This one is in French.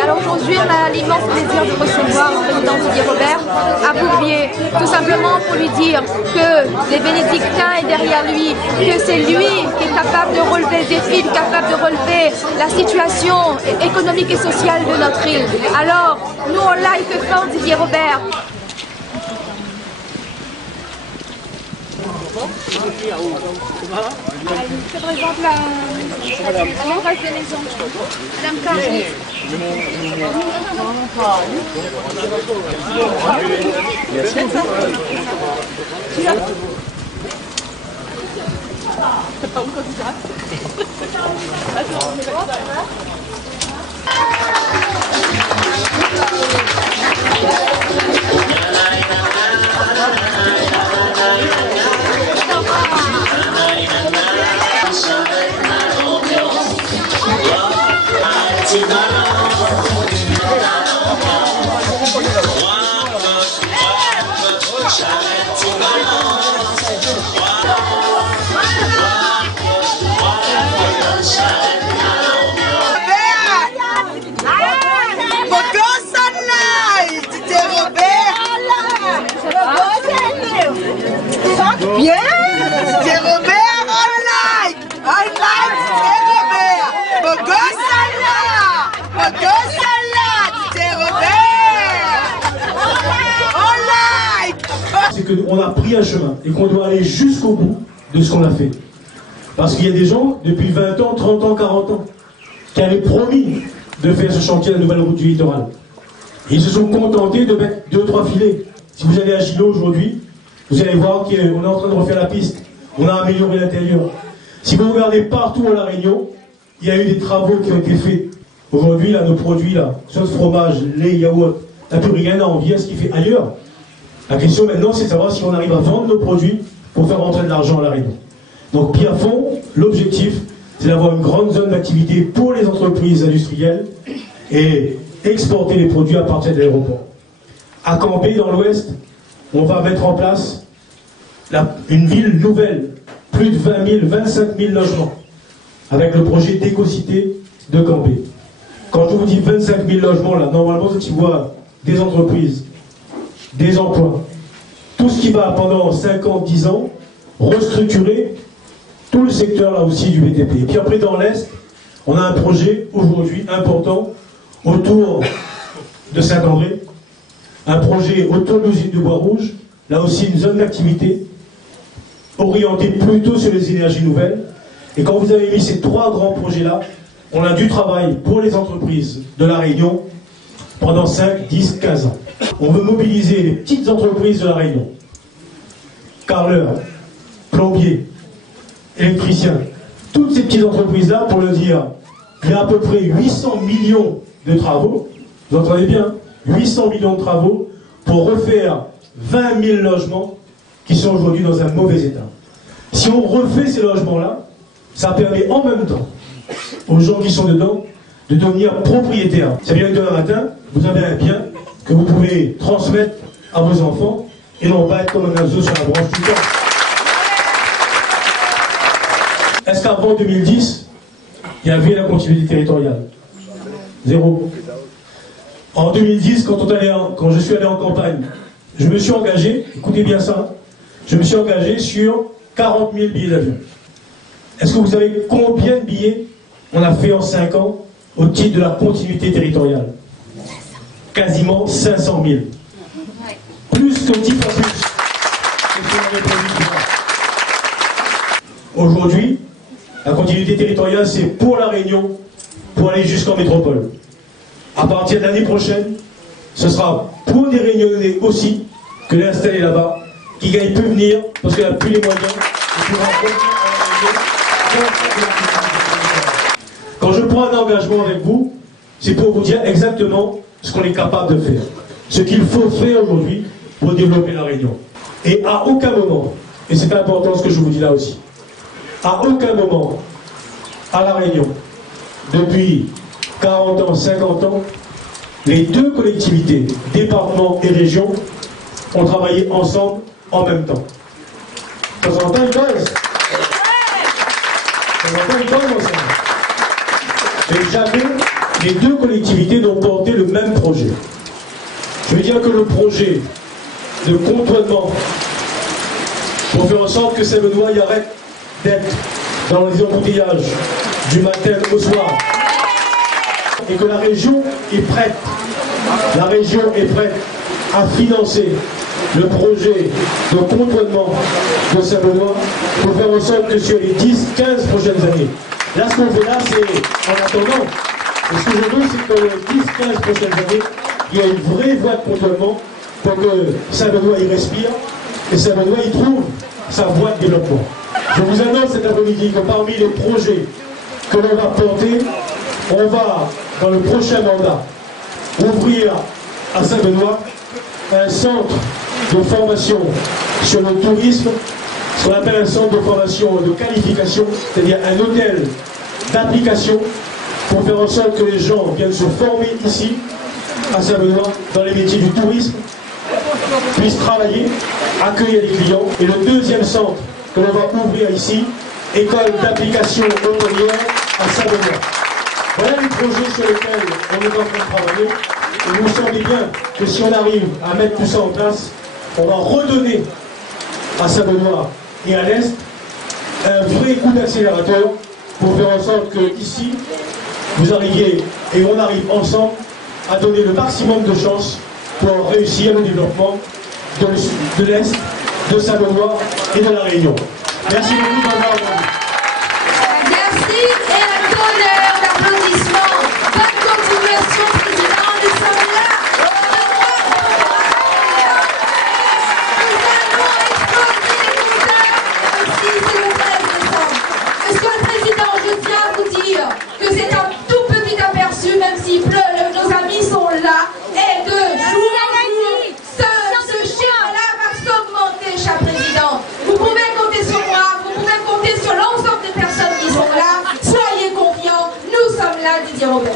Alors aujourd'hui, on a l'immense plaisir de recevoir le président Didier Robert à Bourbier, tout simplement pour lui dire que les bénédictins est derrière lui, que c'est lui qui est capable de relever le défi, capable de relever la situation économique et sociale de notre île. Alors, nous on like fort Didier Robert. Je présente la maîtresse de maison, Madame Carré. Bien, Didier Robert, I like Didier Robert. Mon gosse là, Didier Robert, on like. C'est qu'on a pris un chemin et qu'on doit aller jusqu'au bout de ce qu'on a fait. Parce qu'il y a des gens, depuis 20 ans, 30 ans, 40 ans, qui avaient promis de faire ce chantier de la nouvelle route du littoral. Et ils se sont contentés de mettre 2 ou 3 filets. Si vous allez à Gillot aujourd'hui, vous allez voir qu'on est en train de refaire la piste. On a amélioré l'intérieur. Si vous regardez partout à La Réunion, il y a eu des travaux qui ont été faits. Aujourd'hui, là, nos produits, là, soit le fromage, lait, yaourt, n'a plus rien à envier à ce qu'il fait ailleurs. La question maintenant, c'est de savoir si on arrive à vendre nos produits pour faire rentrer de l'argent à La Réunion. Donc, Pierrefonds, l'objectif, c'est d'avoir une grande zone d'activité pour les entreprises industrielles et exporter les produits à partir de l'aéroport. À Cambé, dans l'ouest, on va mettre en place une ville nouvelle, plus de 20 000, 25 000 logements, avec le projet d'éco-cité de Cambé. Quand je vous dis 25 000 logements, là, normalement, c'est tu vois des entreprises, des emplois, tout ce qui va pendant 5 ans, 10 ans, restructurer tout le secteur là aussi du BTP. Et puis après, dans l'Est, on a un projet aujourd'hui important autour de Saint-André, un projet autour de l'usine de Bois-Rouge, là aussi une zone d'activité orientée plutôt sur les énergies nouvelles. Et quand vous avez mis ces 3 grands projets-là, on a du travail pour les entreprises de La Réunion pendant 5, 10, 15 ans. On veut mobiliser les petites entreprises de La Réunion, carreleurs, plombiers, électriciens, toutes ces petites entreprises-là pour leur dire, il y a à peu près 800 millions de travaux, vous entendez bien, 800 millions de travaux pour refaire 20 000 logements qui sont aujourd'hui dans un mauvais état. Si on refait ces logements-là, ça permet en même temps aux gens qui sont dedans de devenir propriétaires. Ça veut dire que demain matin, vous avez un bien que vous pouvez transmettre à vos enfants et non pas être comme un oiseau sur la branche tout le temps. Est-ce qu'avant 2010, il y avait la continuité territoriale? Zéro. En 2010, quand je suis allé en campagne, je me suis engagé, écoutez bien ça, je me suis engagé sur 40 000 billets d'avion. Est-ce que vous savez combien de billets on a fait en 5 ans au titre de la continuité territoriale? Quasiment 500 000. Plus que 10 fois plus. Aujourd'hui, la continuité territoriale, c'est pour La Réunion, pour aller jusqu'en métropole. À partir de l'année prochaine, ce sera pour des Réunionnais aussi que l'installer là-bas, qui gagne peut venir parce qu'elle n'a plus les moyens. Quand je prends un engagement avec vous, c'est pour vous dire exactement ce qu'on est capable de faire. Ce qu'il faut faire aujourd'hui pour développer La Réunion. Et à aucun moment, et c'est important ce que je vous dis là aussi, à aucun moment, à La Réunion, depuis 40 ans, 50 ans, les 2 collectivités, département et région, ont travaillé ensemble en même temps. Ça s'entend, une base. Et jamais les deux collectivités n'ont porté le même projet. Je veux dire que le projet de contournement pour faire en sorte que Saint-Benoît y arrête d'être dans les embouteillages du matin au soir et que la région est prête à financer le projet de contournement de Saint-Benoît pour faire en sorte que sur les 10-15 prochaines années, là ce qu'on fait là c'est en attendant, et ce que je veux c'est que les 10-15 prochaines années, il y a une vraie voie de contournement pour que Saint-Benoît y respire et Saint-Benoît y trouve sa voie de développement. Je vous annonce cet après-midi que parmi les projets que l'on va porter, on va, dans le prochain mandat, ouvrir à Saint-Benoît un centre de formation sur le tourisme, ce qu'on appelle un centre de formation de qualification, c'est-à-dire un hôtel d'application pour faire en sorte que les gens viennent se former ici, à Saint-Benoît, dans les métiers du tourisme, puissent travailler, accueillir les clients. Et le deuxième centre que l'on va ouvrir ici, école d'application hôtelière à Saint-Benoît. Voilà les projets sur lesquels on est en train de travailler. Et vous savez bien que si on arrive à mettre tout ça en place, on va redonner à Saint-Benoît et à l'Est un vrai coup d'accélérateur pour faire en sorte que ici, vous arriviez et on arrive ensemble à donner le maximum de chances pour réussir le développement de l'Est, de Saint-Benoît et de la Réunion. Merci beaucoup d'avoir entendu. Merci et un tonnerre d'applaudissements. Bonne continuation, Président, nous sommes là. Nous allons exploser les compteurs. Aussi, c'est le 13 décembre. Monsieur le Président, je tiens à vous dire que c'est un tout petit aperçu, même s'il pleut, nos amis sont là, et de jour en jour, ce chiffre-là va s'augmenter, cher Président. Vous pouvez compter sur moi, vous pouvez compter sur l'ensemble des personnes qui sont là. Soyez confiants, nous sommes là, Didier Robert.